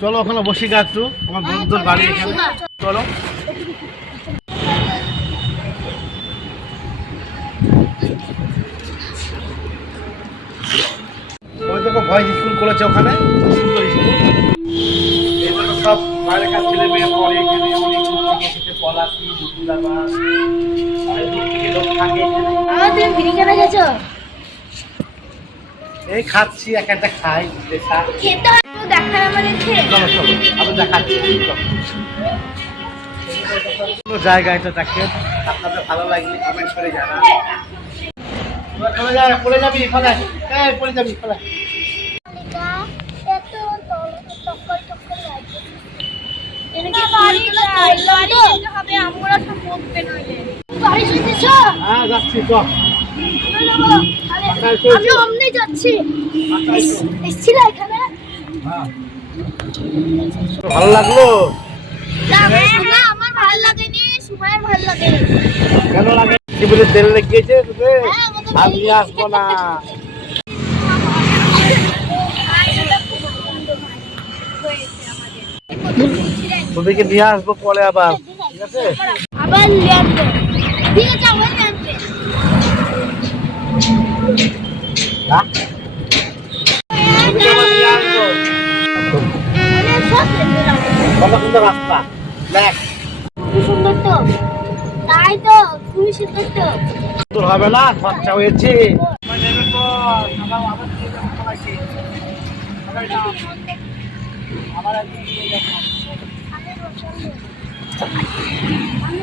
চলো ওখানে বসি গা একটু, আমার বন্ধুদের বাড়ি এখানে। চলো। ওই দেখো ভয়েস স্কুল করেছে ওখানে। সব স্কুল সব ছেলে মেয়ে পড়ে এখানে। অনেক আমাদের গেছো? এই খাচ্ছি এক একটা খাই খেতে তো দেখার আমাদেরকে চলো চলো আমি দেখাচ্ছি চলো। সুন্দর জায়গা আপনাদের ভালো লাগলে কমেন্ট করে জানান। চলে পড়ে যাবি ফলে। এই পড়ে যাবি ফলে। হ্যাঁ যাচ্ছি তো আমি অমনি যাচ্ছি। এসছিল এখানে। ভালো লাগল? আমার ভালো লাগেনি সুমায়ের ভালো লাগেনি। কেন লাগে? কি বলে তেল লেগেছে তোকে? হ্যাঁ, নিয়ে আসব না। তোদেরকে নিয়ে আসব পরে আবার। ঠিক আছে? আবার নিয়ে আসবে। ঠিক আছে কত রাস্তা দেখ সুন্দর তো। তাই তো খুবই সুন্দর তো হবে না খরচা হয়েছে আমি